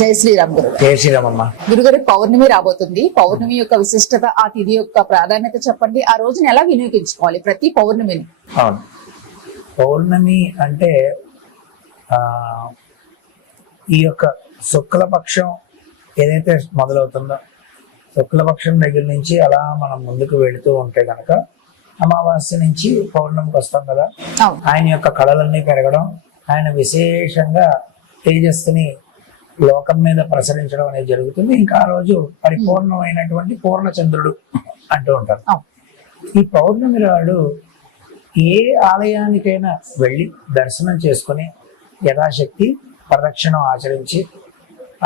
జై శ్రీరామ్ గురు. జై శ్రీరామ్ అమ్మ. గురుగారు, పౌర్ణమి రాబోతుంది. పౌర్ణమి యొక్క విశిష్టత, ఆ తిథి యొక్క ప్రాధాన్యత చెప్పండి. ఆ రోజుని ఎలా వినియోగించుకోవాలి ప్రతి పౌర్ణమిని? అవును, పౌర్ణమి అంటే ఈ యొక్క శుక్లపక్షం ఏదైతే మొదలవుతుందో, శుక్లపక్షం దగ్గర నుంచి అలా మనం ముందుకు వెళుతూ ఉంటే కనుక అమావాస్య నుంచి పౌర్ణమికి వస్తాం కదా, ఆయన యొక్క కళలన్నీ పెరగడం, ఆయన విశేషంగా తేజస్సుని లోకం మీద ప్రసరించడం అనేది జరుగుతుంది. ఇంకా ఆ రోజు పరిపూర్ణమైనటువంటి పూర్ణచంద్రుడు అంటూ ఉంటారు. ఈ పౌర్ణమి నాడు ఏ ఆలయానికైనా వెళ్ళి దర్శనం చేసుకుని యథాశక్తి ప్రదక్షిణం ఆచరించి,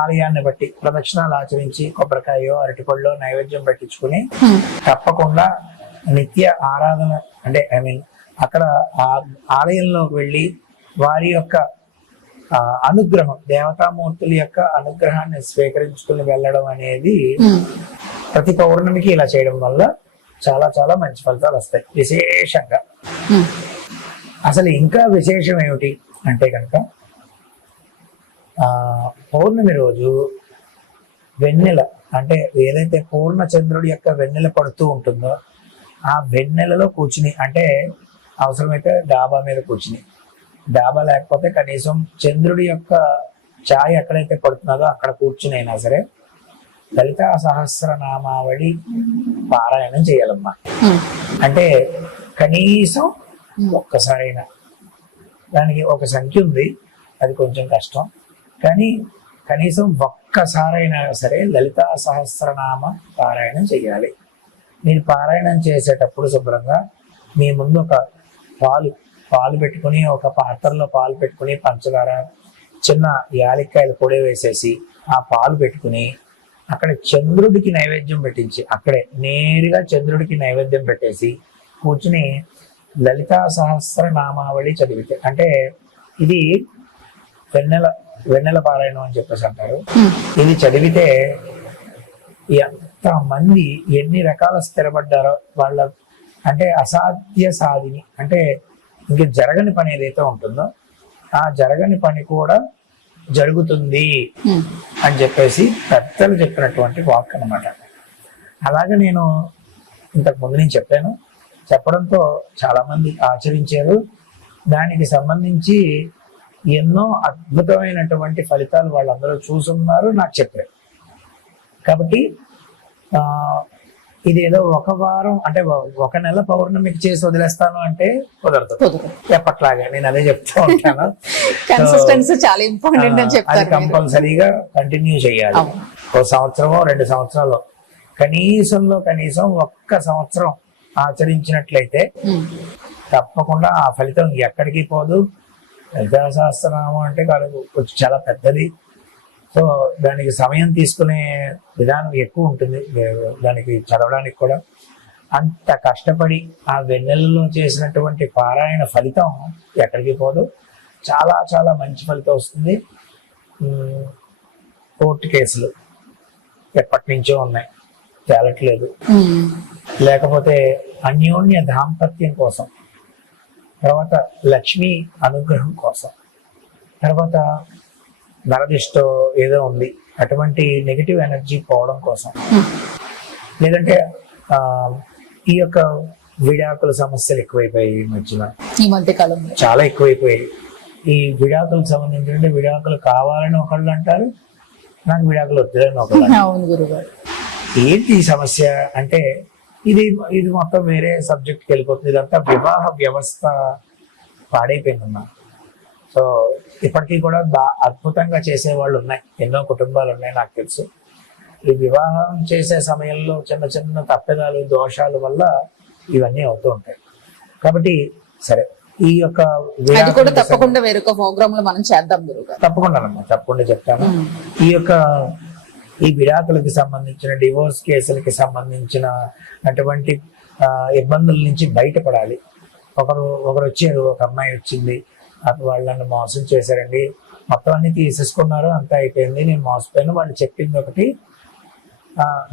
ఆలయాన్ని బట్టి ప్రదక్షిణాలు ఆచరించి కొబ్బరికాయో అరటిపళ్ళో నైవేద్యం పెట్టించుకుని తప్పకుండా నిత్య ఆరాధన అంటే అక్కడ ఆలయంలోకి వెళ్ళి వారి యొక్క అనుగ్రహం, దేవతామూర్తుల యొక్క అనుగ్రహాన్ని స్వీకరించుకుని వెళ్ళడం అనేది ప్రతి పౌర్ణమికి ఇలా చేయడం వల్ల చాలా చాలా మంచి ఫలితాలు వస్తాయి. విశేషంగా అసలు ఇంకా విశేషం ఏమిటి అంటే కనుక, పౌర్ణమి రోజు వెన్నెల అంటే ఏదైతే పూర్ణచంద్రుడి యొక్క వెన్నెల పడుతూ ఉంటుందో ఆ వెన్నెలలో కూర్చుని, అంటే అవసరమైతే డాబా మీద కూర్చుని, డాబా లేకపోతే కనీసం చంద్రుడి యొక్క ఛాయ్ ఎక్కడైతే పడుతున్నదో అక్కడ కూర్చుని అయినా సరే లలితా సహస్రనామావళి పారాయణం చేయాలమ్మా. అంటే కనీసం ఒక్కసారైనా, దానికి ఒక సంఖ్య ఉంది, అది కొంచెం కష్టం, కానీ కనీసం ఒక్కసారైనా సరే లలితా సహస్రనామ పారాయణం చేయాలి. మీరు పారాయణం చేసేటప్పుడు శుభ్రంగా మీ ముందు ఒక పాలు పెట్టుకుని, ఒక పాత్రలో పాలు పెట్టుకుని, పంచదార, చిన్న యాలక్కాయలు పొడి వేసేసి ఆ పాలు పెట్టుకుని అక్కడ చంద్రుడికి నైవేద్యం పెట్టించి, అక్కడే నేరుగా చంద్రుడికి నైవేద్యం పెట్టేసి కూర్చుని లలితా సహస్రనామావళి చదివితే, అంటే ఇది వెన్నెల పారాయణం అని చెప్పేసి అంటారు. ఇది చదివితే ఎంత మంది ఎన్ని రకాల స్థిరపడ్డారో వాళ్ళ, అంటే అసాధ్య సాధిని, అంటే ఇంక జరగని పని ఏదైతే ఉంటుందో ఆ జరగని పని కూడా జరుగుతుంది అని చెప్పేసి పెద్దలు చెప్పినటువంటి వాక్ అన్నమాట. అలాగే నేను ఇంతకు ముందు నేను చెప్పడంతో చాలా మంది ఆచరించారు. దానికి సంబంధించి ఎన్నో అద్భుతమైనటువంటి ఫలితాలు వాళ్ళందరూ చూసున్నారు, నాకు చెప్పారు. కాబట్టి ఇది ఏదో ఒక వారం అంటే ఒక నెల పౌర్ణమికి చేసి వదిలేస్తాను అంటే కుదరదు. ఎప్పట్లాగా నేను అదే చెప్తూ ఉంటాను, చాలా ఇంపార్టెంట్ అని చెప్తారు. అది కంపల్సరీగా కంటిన్యూ చేయాలి. ఒక సంవత్సరమో 2 సంవత్సరాలు కనీసం ఒక్క సంవత్సరం ఆచరించినట్లయితే తప్పకుండా ఆ ఫలితం ఎక్కడికి పోదు. లలితా సహస్రనామం అంటే చాలా పెద్దది, సో దానికి సమయం తీసుకునే విధానం ఎక్కువ ఉంటుంది. దానికి చదవడానికి కూడా అంత కష్టపడి ఆ వెన్నెలలో చేసినటువంటి పారాయణ ఫలితం ఎక్కడికి పోదు. చాలా చాలా మంచి ఫలితం వస్తుంది. కోర్టు కేసులు ఎప్పటి నుంచో ఉన్నాయి, తేలట్లేదు. లేకపోతే అన్యోన్య దాంపత్యం కోసం, తర్వాత లక్ష్మీ అనుగ్రహం కోసం, తర్వాత నరదిష్టో ఏదో ఉంది అటువంటి నెగిటివ్ ఎనర్జీ పోవడం కోసం, లేదంటే ఈ యొక్క విడాకుల సమస్యలు ఎక్కువైపోయాయి ఈ మధ్య కాలంలో, చాలా ఎక్కువైపోయాయి. ఈ విడాకులకు సంబంధించిన విడాకులు కావాలని ఒకళ్ళు అంటారు, నాకు విడాకులు వద్దులని ఒకళ్ళు. ఏంటి ఈ సమస్య అంటే ఇది మొత్తం వేరే సబ్జెక్ట్కి వెళ్ళిపోతుంది. ఇదంతా వివాహ వ్యవస్థ పాడైపోయిందమ్మా. సో ఇప్పటికీ కూడా అద్భుతంగా చేసే వాళ్ళు ఉన్నాయి, ఎన్నో కుటుంబాలు ఉన్నాయి నాకు తెలుసు. ఈ వివాహం చేసే సమయంలో చిన్న చిన్న తప్పిదాలు, దోషాల వల్ల ఇవన్నీ అవుతూ ఉంటాయి. కాబట్టి సరే, ఈ యొక్క తప్పకుండా వేరొక ప్రోగ్రామ్ లో మనం చేద్దాం గురుగారు. తప్పకుండా చెప్తాను. ఈ విడాకులకి సంబంధించిన, డివోర్స్ కేసులకి సంబంధించిన అటువంటి ఇబ్బందుల నుంచి బయటపడాలి. ఒకరు వచ్చారు, ఒక అమ్మాయి వచ్చింది, వాళ్ళని మోసం చేశారండి, మొత్తం అన్ని తీసేసుకున్నారు, అంతా అయిపోయింది, నేను మోసపోయాను, వాళ్ళు చెప్పింది ఒకటి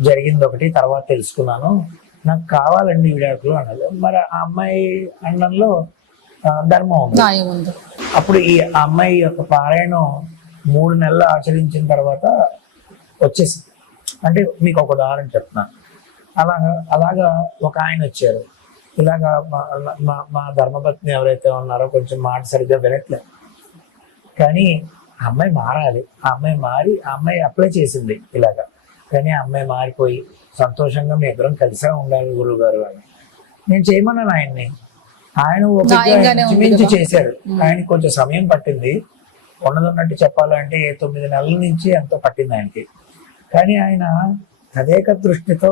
జరిగింది ఒకటి, తర్వాత తెలుసుకున్నాను, నాకు కావాలండి విడాకులు అన్నది. మరి ఆ అమ్మాయి అన్నంలో ధర్మం ఉంది. అప్పుడు ఈ అమ్మాయి యొక్క పారాయణం 3 నెలలు ఆచరించిన తర్వాత వచ్చేసింది. అంటే మీకు ఒక ఉదాహరణ చెప్తున్నాను. అలాగా ఒక ఆయన వచ్చారు. ఇలాగా మా ధర్మపత్ని ఎవరైతే ఉన్నారో కొంచెం మాట సరిగ్గా వినట్లేదు, కానీ ఆ అమ్మాయి మారాలి, ఆ అమ్మాయి మారి ఆ అమ్మాయి అప్లై చేసింది ఇలాగా. కానీ ఆ అమ్మాయి మారిపోయి సంతోషంగా మీ ఇద్దరం కలిసే ఉండాలి గురువు గారు అని నేను చేయమన్నాను ఆయన్ని. ఆయన మించి చేశారు. ఆయనకి కొంచెం సమయం పట్టింది. ఉన్నదన్నట్టు చెప్పాలంటే 9 నెలల నుంచి ఎంతో పట్టింది ఆయనకి. కానీ ఆయన తదేక దృష్టితో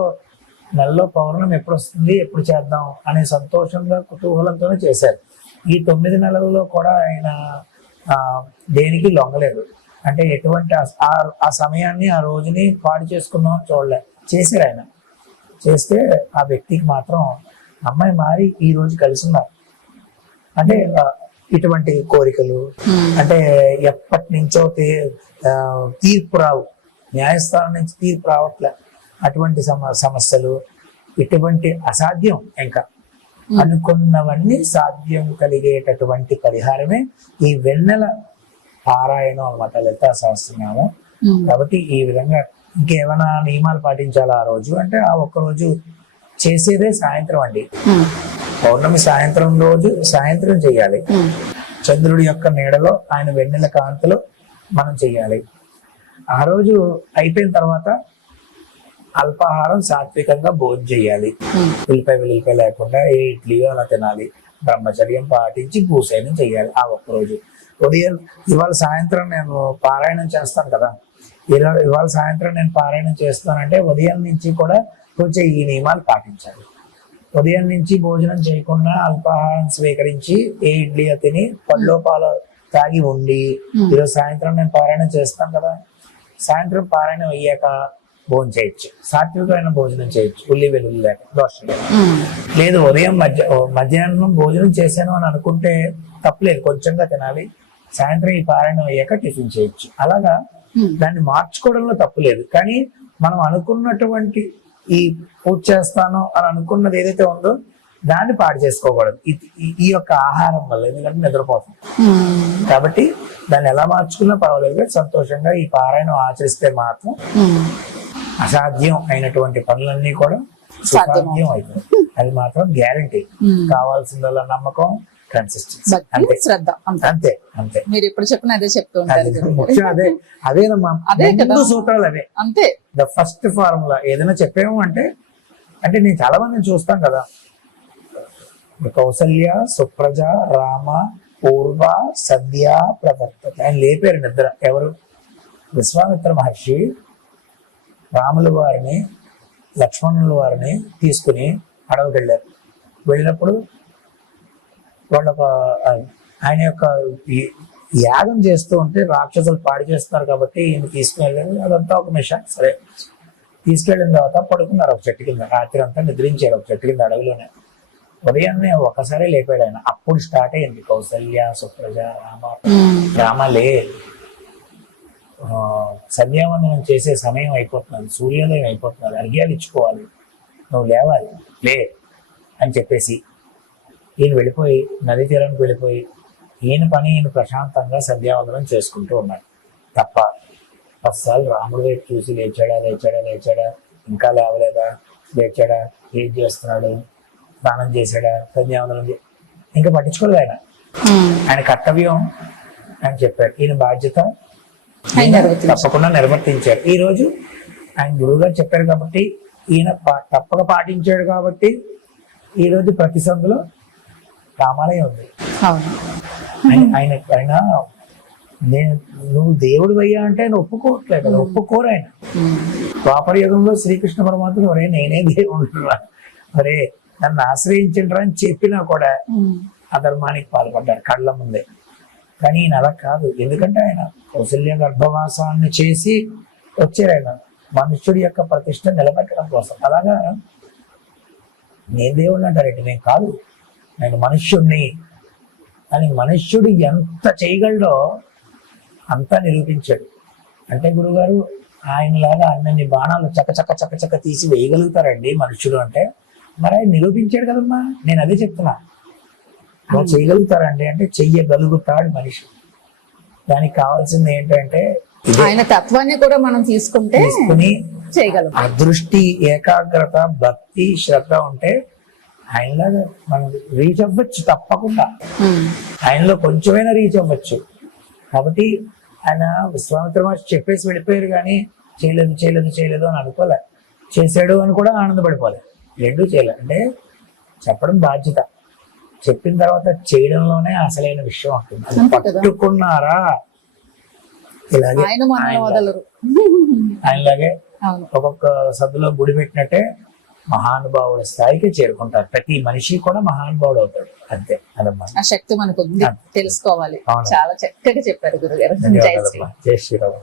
నెలలో పౌర్ణమి ఎప్పుడు వస్తుంది, ఎప్పుడు చేద్దాం అనే సంతోషంగా కుతూహలంతోనే చేశారు. ఈ 9 నెలల్లో కూడా ఆయన దేనికి లొంగలేదు. అంటే ఎటువంటి ఆ సమయాన్ని, ఆ రోజుని పాడు చేసుకుందాం అని చూడలే. చేశారు ఆయన. చేస్తే ఆ వ్యక్తికి మాత్రం అమ్మాయి మారి ఈ రోజు కలిసి ఉన్నారు. అంటే ఇటువంటి కోరికలు, అంటే ఎప్పటి నుంచో తీర్పు రావు, న్యాయస్థానం నుంచి తీర్పు రావట్లే, అటువంటి సమస్యలు, ఇటువంటి అసాధ్యం ఇంకా అనుకున్నవన్నీ సాధ్యం కలిగేటటువంటి పరిహారమే ఈ వెన్నెల పారాయణం అన్నమాట, లలితా సహస్రనామం. కాబట్టి ఈ విధంగా ఇంకేమైనా నియమాలు పాటించాలి ఆ రోజు అంటే ఆ ఒక్కరోజు చేసేదే సాయంత్రం అండి. పౌర్ణమి సాయంత్రం రోజు సాయంత్రం చేయాలి. చంద్రుడి యొక్క నీడలో ఆయన వెన్నెల కాంతిలో మనం చెయ్యాలి. ఆ రోజు అయిపోయిన తర్వాత అల్పాహారం సాత్వికంగా భోజనం చేయాలి. ఉల్లిపాయ లేకుండా ఏ ఇడ్లీయో అలా తినాలి. బ్రహ్మచర్యం పాటించి భూసేనం చేయాలి ఆ ఒక్కరోజు. ఉదయం ఇవాళ సాయంత్రం నేను పారాయణం చేస్తాను కదా, ఇవాళ సాయంత్రం నేను పారాయణం చేస్తానంటే ఉదయం నుంచి కూడా కొంచెం ఈ నియమాలు పాటించాలి. ఉదయం నుంచి భోజనం చేయకుండా అల్పాహారం స్వీకరించి ఏ ఇడ్లీ తిని పళ్ళో పాలు తాగి ఉండి ఈరోజు సాయంత్రం నేను పారాయణం చేస్తాను కదా, సాయంత్రం పారాయణం అయ్యాక భోజనం చేయొచ్చు, సాత్వికమైన భోజనం చేయొచ్చు, ఉల్లి వెల్లుల్లి లేక దోషం లేదు. ఉదయం మధ్యాహ్నం భోజనం చేశాను అని అనుకుంటే తప్పలేదు, కొంచెంగా తినాలి. సాయంత్రం ఈ పారాయణం అయ్యాక టిఫిన్ చేయొచ్చు. అలాగా దాన్ని మార్చుకోవడంలో తప్పు లేదు. కానీ మనం అనుకున్నటువంటి ఈ పూజ చేస్తాను అని అనుకున్నది ఏదైతే ఉందో దాన్ని పాడు చేసుకోకూడదు ఈ యొక్క ఆహారం వల్ల, ఎందుకంటే నిద్రపోతుంది. కాబట్టి దాన్ని ఎలా మార్చుకున్నా పర్వాలేదు, సంతోషంగా ఈ పారాయణం ఆచరిస్తే మాత్రం అసాధ్యం అయినటువంటి పనులన్నీ కూడా సాధ్యం అవుతుంది. అది మాత్రం గ్యారంటీ. కావాల్సిందల్లా నమ్మకం, కన్సిస్టెన్సీ, అంతే, శ్రద్ధ, అంతే అంతే. మీరు ఎప్పుడు చెప్పిన అదే చెప్తూ ఉంటారు. ముఖ్యం అదేనమ్మా, సూత్రాలు అవే. అంతే, ద ఫస్ట్ ఫార్ములా. ఏదైనా చెప్పాము అంటే నేను చాలా మందిని చూస్తాం కదా, కౌసల్య, సుప్రజ, రామ, పూర్వ, సద్య, ప్రవర్తత. ఆయన లేపారు నిద్ర. ఎవరు? విశ్వామిత్ర మహర్షి రాముల వారిని, లక్ష్మణుల వారిని తీసుకుని అడవికి వెళ్ళారు. వెళ్ళినప్పుడు ఆయన యొక్క యాగం చేస్తూ ఉంటే రాక్షసులు పాడి చేస్తున్నారు కాబట్టి ఈయన తీసుకువెళ్ళారు. అదంతా ఒక మిషన్. సరే, తీసుకెళ్ళిన తర్వాత పడుకున్నారు ఒక చెట్టు కింద. రాత్రి అంతా నిద్రించారు ఒక చెట్టు కింద అడవిలోనే. ఉదయాన్నే ఒకసారి లేపాడు ఆయన. అప్పుడు స్టార్ట్ అయింది కౌసల్య, సుప్రజ, రామలే, సంధ్యావందనం చేసే సమయం అయిపోతున్నది, సూర్యోదయం అయిపోతున్నది, అర్ఘ్యాలు ఇచ్చుకోవాలి, నువ్వు లేవాలి, లే అని చెప్పేసి ఈయన వెళ్ళిపోయి నదీ తీరానికి వెళ్ళిపోయి ఈయన పని ఈయన ప్రశాంతంగా సంధ్యావందనం చేసుకుంటూ ఉన్నాడు. తప్ప 10 సార్లు రాముడి వైపు చూసి లేచాడా, ఇంకా లేవలేదా, లేచాడా, ఏం చేస్తున్నాడు, స్నానం చేశాడా, సంధ్యావందనం ఇంకా పట్టించుకోలేదు ఆయన. ఆయన కర్తవ్యం ఆయన చెప్పారు, ఈయన బాధ్యత తప్పకుండా నిర్వర్తించారు. ఈ రోజు ఆయన గురువు గారు చెప్పారు కాబట్టి ఈయన తప్పక పాటించాడు కాబట్టి ఈ రోజు ప్రతి సందులో రామాలయం ఉంది. ఆయన నువ్వు దేవుడు అయ్యా అంటే ఆయన ఒప్పుకోవట్లేదు కదా, ఒప్పుకోరు ఆయన. ద్వాపర యుగంలో శ్రీకృష్ణ పరమాత్మ ఒరే నేనే దేవుడు, అరే నన్ను ఆశ్రయించండి అని చెప్పినా కూడా అధర్మానికి పాల్పడ్డారు కళ్ళ ముందే. కానీ ఈయన అలా కాదు. ఎందుకంటే ఆయన కౌశల్య గర్భవాసాన్ని చేసి వచ్చారు. ఆయన మనుష్యుడి యొక్క ప్రతిష్ట నిలబెట్టడం కోసం. అలాగా నేను దేవుడిని అంటారండి, నేను కాదు, నేను మనుష్యుడిని అని మనుష్యుడు ఎంత చేయగలడో అంతా నిరూపించాడు. అంటే గురుగారు ఆయనలాగా అన్ని బాణాలు చక్క తీసి వేయగలుగుతారండి మనుష్యుడు అంటే? మరి ఆయన నిరూపించాడు కదమ్మా. నేను అదే చెప్తున్నా, నువ్వు చేయగలుగుతారండి అంటే చెయ్యగలుగుతాడు మనిషి. దానికి కావాల్సింది ఏంటంటే ఇదే ఆయన తత్వాన్ని కూడా మనం తీసుకుంటే తీసుకుని చేయగలం. ఆ దృష్టి, ఏకాగ్రత, భక్తి, శ్రద్ధ ఉంటే ఆయనలాగా మనం రీచ్ అవ్వచ్చు తప్పకుండా. ఉమ్. ఆయనలో కొంచెమైనా రీచ్ అవ్వచ్చు. కాబట్టి ఆయన విశ్వామిత్ర మహర్షి చెప్పేసి వెళ్ళిపోయారు కానీ చేయలేదు చేయలేదు చేయలేదు అని అనుకోలే, చేశాడు అని కూడా ఆనందపడిపోలే. రెండూ చేయలే. అంటే చెప్పడం బాధ్యత, చెప్పిన తర్వాత చేయడంలోనే అసలైన విషయం ఉంటుంది. అది అంతే కదా. పట్టుకున్నారా ఇలాగే ఆయన మనల్ని వదలరు. ఆయనలాగే అవును. ఒక్కొక్క సద్దులో గుడి పెట్టినట్టే మహానుభావుల స్థాయికి చేరుకుంటారు. ప్రతి మనిషి కూడా మహానుభావుడు అవుతాడు. అంతే అదమ్మా. ఆ శక్తి మనకు ఉంది, తెలుసుకోవాలి. అవును. చాలా చక్కగా చెప్పారు గురుగారు. జై శ్రీ. జై శ్రీరామ్.